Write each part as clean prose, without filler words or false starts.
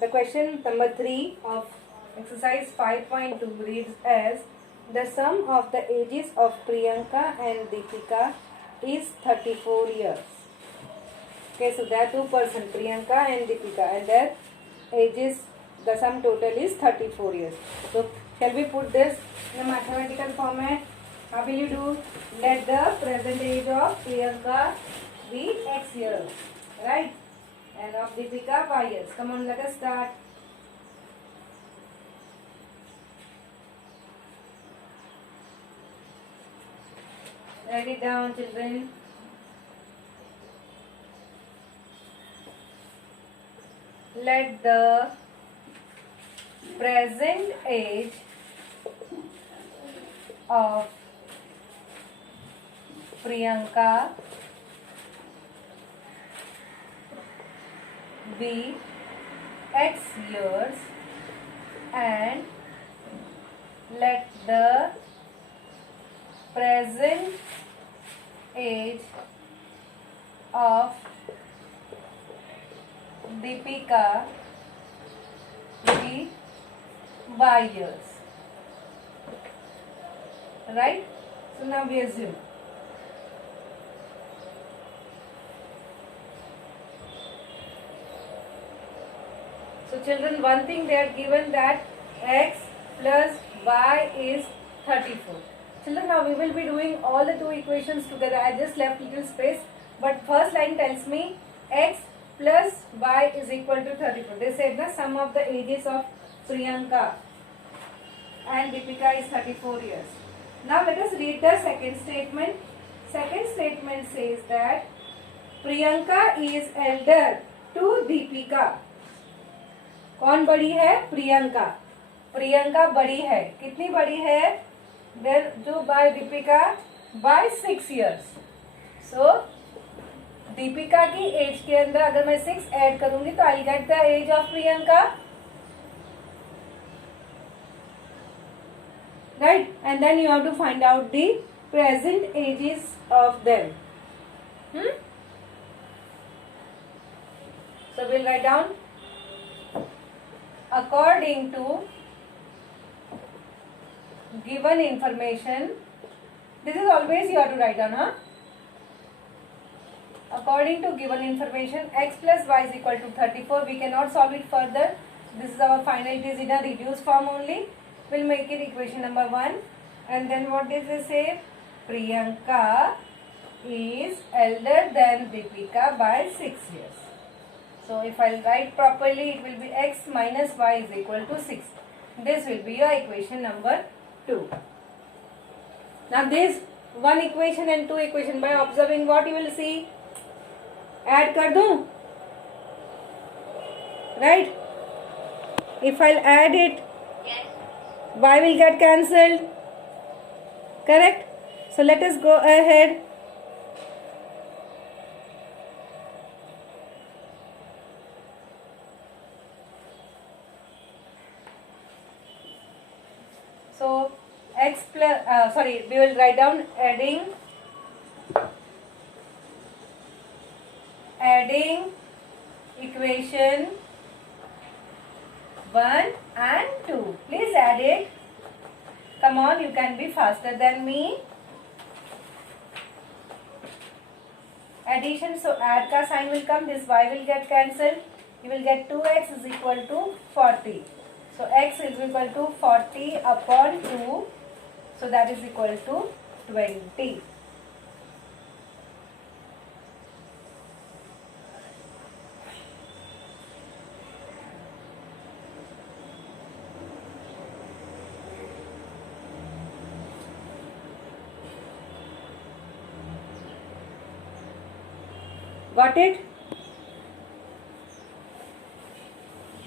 The question number 3 of exercise 5.2 reads as the sum of the ages of Priyanka and Deepika is 34 years. Okay, so there are two persons, Priyanka and Deepika, and their ages, the sum total is 34 years. So shall we put this in a mathematical format? How will you do? Let the present age of Priyanka be x years, right? And of Deepika y years. Come on, let us start. Write it down, children. Let the present age of Priyanka be x years and let the present age of Deepika be y years. Right? So now we assume. So children, one thing they are given that x plus y is 34. Children, now we will be doing all the two equations together. I just left little space, but first line tells me x plus y is equal to 34. They said the sum of the ages of Priyanka and Deepika is 34 years. Now let us read the second statement. Second statement says that Priyanka is elder to Deepika. कौन बड़ी है? प्रियंका. प्रियंका बड़ी है. कितनी बड़ी है? जो by Deepika by 6 years. So Deepika की एज के अंदर अगर मैं 6 ऐड करूंगी तो I get the age of Priyanka, right? And then you have to find out the present ages of them. So we'll write down according to given information. This is always you have to write down, huh? According to given information, x plus y is equal to 34. We cannot solve it further. This is our final. It is in a reduced form only. We'll make it equation number 1. And then what does it say? Priyanka is elder than Deepika by 6 years. So if I write properly, it will be x minus y is equal to 6. This will be your equation number 2. Now this one equation and two equation, by observing what you will see? Add कर दूं, right? If I'll add it, y will get cancelled, correct? So let us go ahead. So x plus we will write down adding equation 1 and 2. Please add it. Come on, you can be faster than me. Addition, so add ka sign will come, this y will get cancelled. You will get 2x is equal to 40. So x is equal to 40 upon 2. So that is equal to 20. Got it?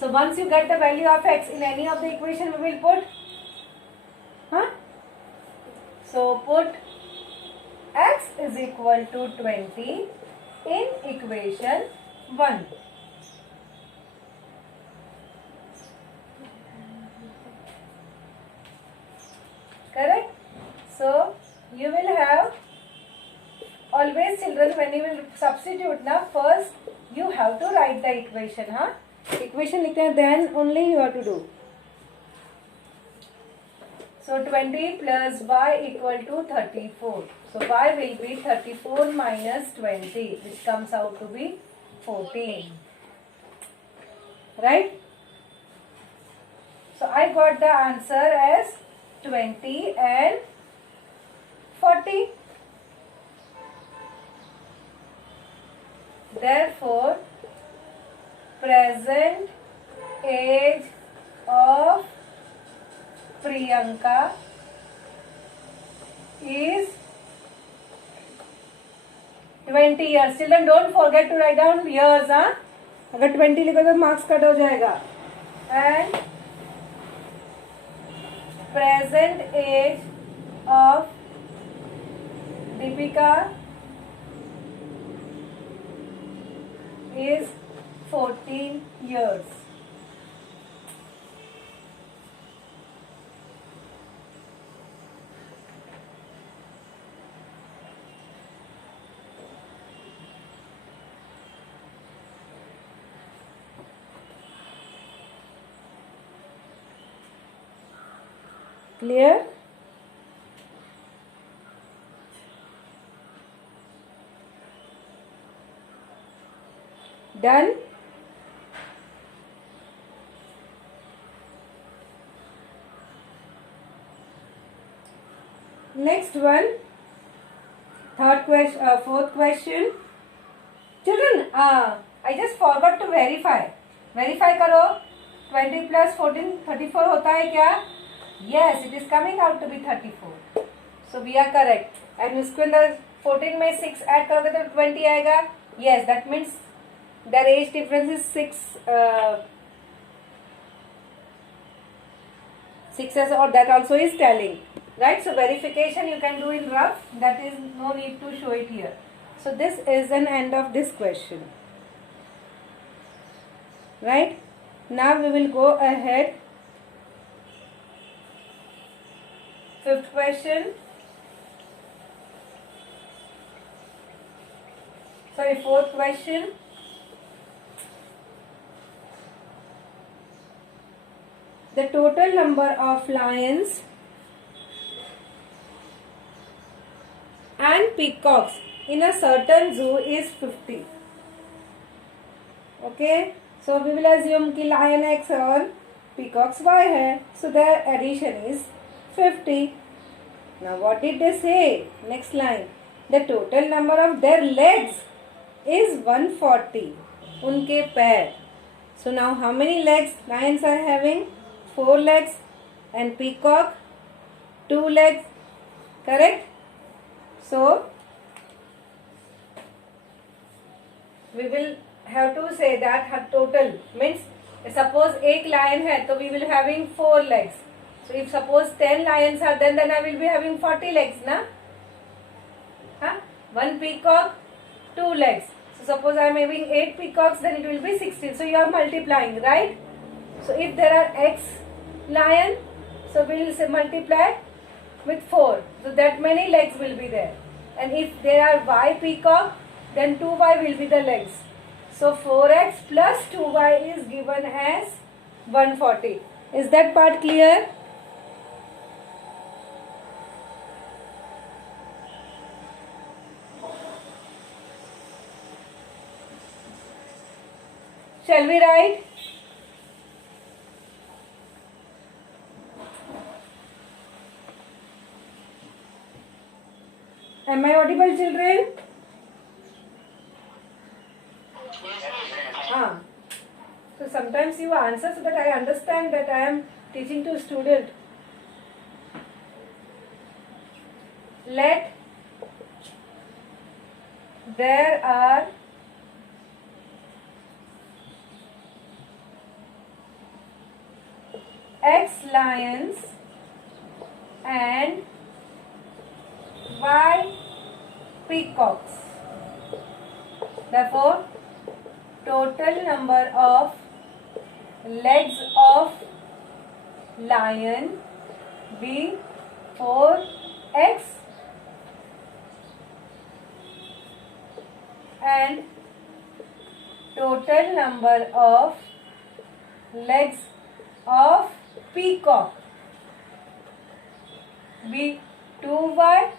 So once you get the value of x in any of the equation, we will put, So put x is equal to 20 in equation 1. Correct? So you will have always, children, when you will substitute now, first you have to write the equation, equation लिखते हैं, then only you have to do. So 20 plus y equal to 34. So y will be 34 minus 20, which comes out to be 14. Right? So I got the answer as 20 and 40. Therefore, present age of Priyanka is 20 years. Children, don't forget to write down years. हाँ, अगर 20 लिखो तो marks cut हो जाएगा. And present age of Deepika is 14 years. Clear? Done? Next one, fourth question. Children, I just forgot to verify. Verify करो. 20 plus 14 34 होता है क्या? Yes, it is coming out to be 34. So we are correct. And उसके अंदर 14 में 6 add करोगे तो 20 आएगा. Yes, that means their age difference is 6 or that also is telling. Right? So verification you can do in rough. That is no need to show it here. So this is an end of this question. Right? Now we will go ahead. Fifth question. Sorry, fourth question. The total number of lions and peacocks in a certain zoo is 50. Okay, so we will assume कि lion x और peacocks y है, so their addition is 50. Now what did they say? Next line, the total number of their legs is 140. उनके पैर. So now how many legs lions are having? 4 legs, and peacock 2 legs. Correct? So we will have to say that her total means, suppose एक lion है तो we will having 4 legs. So if suppose 10 lions are then I will be having 40 legs na? Huh? 1 peacock 2 legs. So suppose I am having 8 peacocks, then it will be 16. So you are multiplying, right? So if there are x lion, so we will say multiply with 4. So that many legs will be there. And if there are y peacock, then 2y will be the legs. So 4x plus 2y is given as 140. Is that part clear? Shall we write? Am I audible, children? So sometimes you answer so that I understand that I am teaching to student. Let there are x lions and y peacocks. Therefore, total number of legs of lion be 4x and total number of legs of peacock be 2y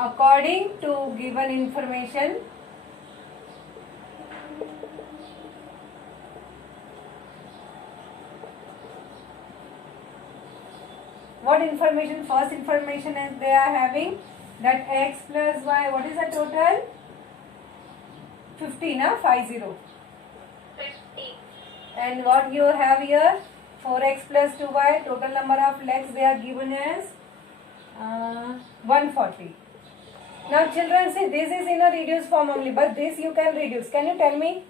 according to given information. What information? First information is they are having that x plus y. What is the total? 50, na? 50. 50. And what you have here? 4x plus 2y. Total number of legs they are given as 140. Now children, see this is in a reduced form only, but this you can reduce. Can you tell me?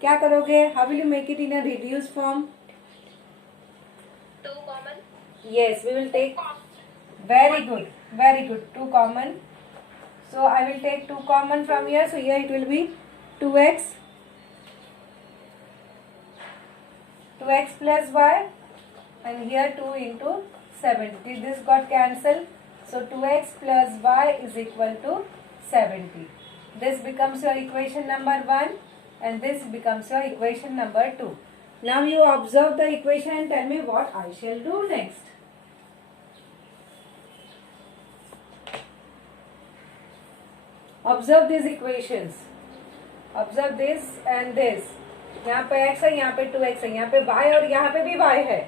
क्या करोगे? How will you make it in a reduced form? 2 common. Yes, we will take. Very good, very good. 2 common. So I will take 2 common from here. So here it will be 2x plus y, and here 2 into 70. This got cancelled. So 2x plus y is equal to 70. This becomes your equation number 1, and this becomes your equation number 2. Now you observe the equation and tell me what I shall do next. Observe these equations. Observe this and this. यहाँ पे x है, यहाँ पे 2x है, यहाँ पे y और यहाँ पे भी y है.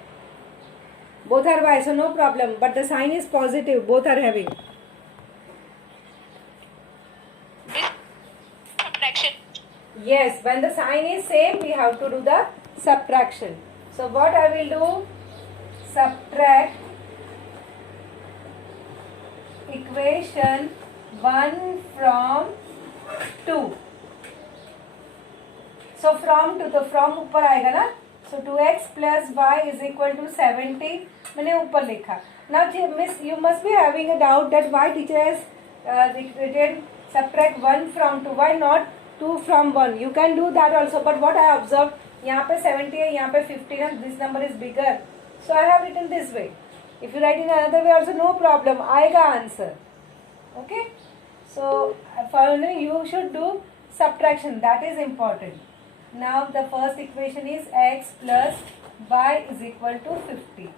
Both are y, so no problem. But the sign is positive. Both are having. Subtraction. Yes, when the sign is same, we have to do the subtraction. So what I will do? Subtract equation 1 from 2. So from to the from ऊपर आएगा ना. So 2x plus y is equal to 70. मैंने ऊपर लिखा. Now miss, you must be having a doubt that why teacher has written subtract 1 from 2. Why not 2 from 1? You can do that also. But what I observed, यहाँ पे 70 है, यहाँ पे 50 है. This number is bigger. So I have written this way. If you write in another way also no problem. आएगा answer. Okay. So finally you should do subtraction. That is important. Now the first equation is x plus y is equal to 50.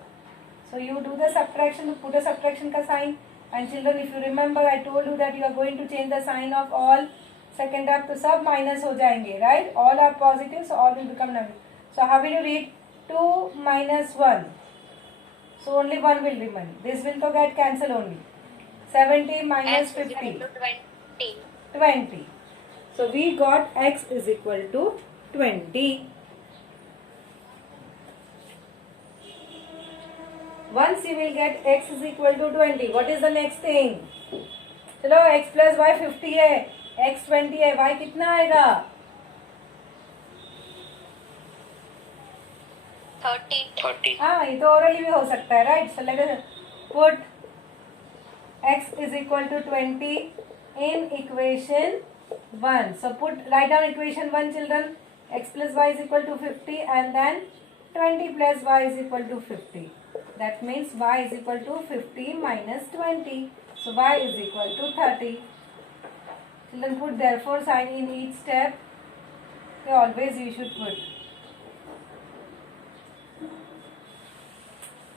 So you do the subtraction, put a subtraction ka sign. And children, if you remember, I told you that you are going to change the sign of all second half to sub minus ho jayenge, right? All are positive, so all will become negative. So how will you read? 2 minus 1. So only 1 will remain. This will to get cancelled only. 70 minus 50. 20. 20. So we got x is equal to 20. Once you will get x is equal to 20, what is the next thing? चलो x plus y 50 है, x 20 है, y कितना आएगा? 30. हाँ, ये तो orally भी हो सकता है, right? So let us put x is equal to 20 in equation 1. So write down equation 1, children. X plus y is equal to 50, and then 20 plus y is equal to 50. That means y is equal to 50 minus 20. So y is equal to 30. Children, put therefore sign in each step. Okay, always you should put.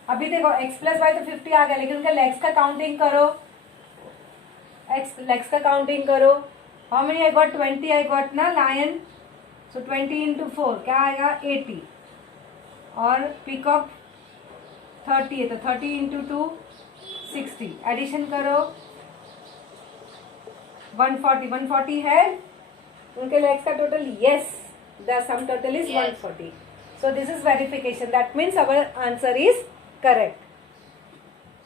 अभी देखो x plus y तो 50 आ गया, लेकिन उनका legs का counting करो. x legs का counting करो. How many I got? 20 I got ना lion. So 20 into 4 क्या आएगा? 80. और peacock 30 है, तो 30 into 2 60. एडिशन करो 140 है उनके लेग्स का total. yes, the sum total is Yes. 140. So this is verification. That means our answer is correct.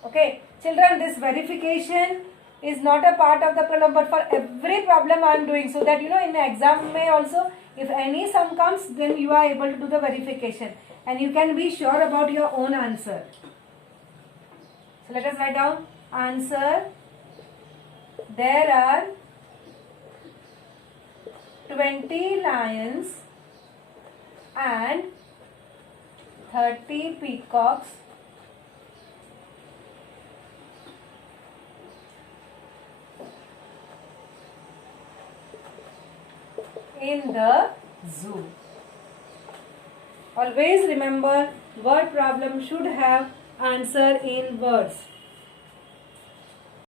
Okay, children, this verification is not a part of the problem, but for every problem I am doing, so that you know in the exam may also, if any sum comes, then you are able to do the verification and you can be sure about your own answer. So let us write down answer. There are 20 lions and 30 peacocks in the zoo. Always remember, word problem should have answer in words.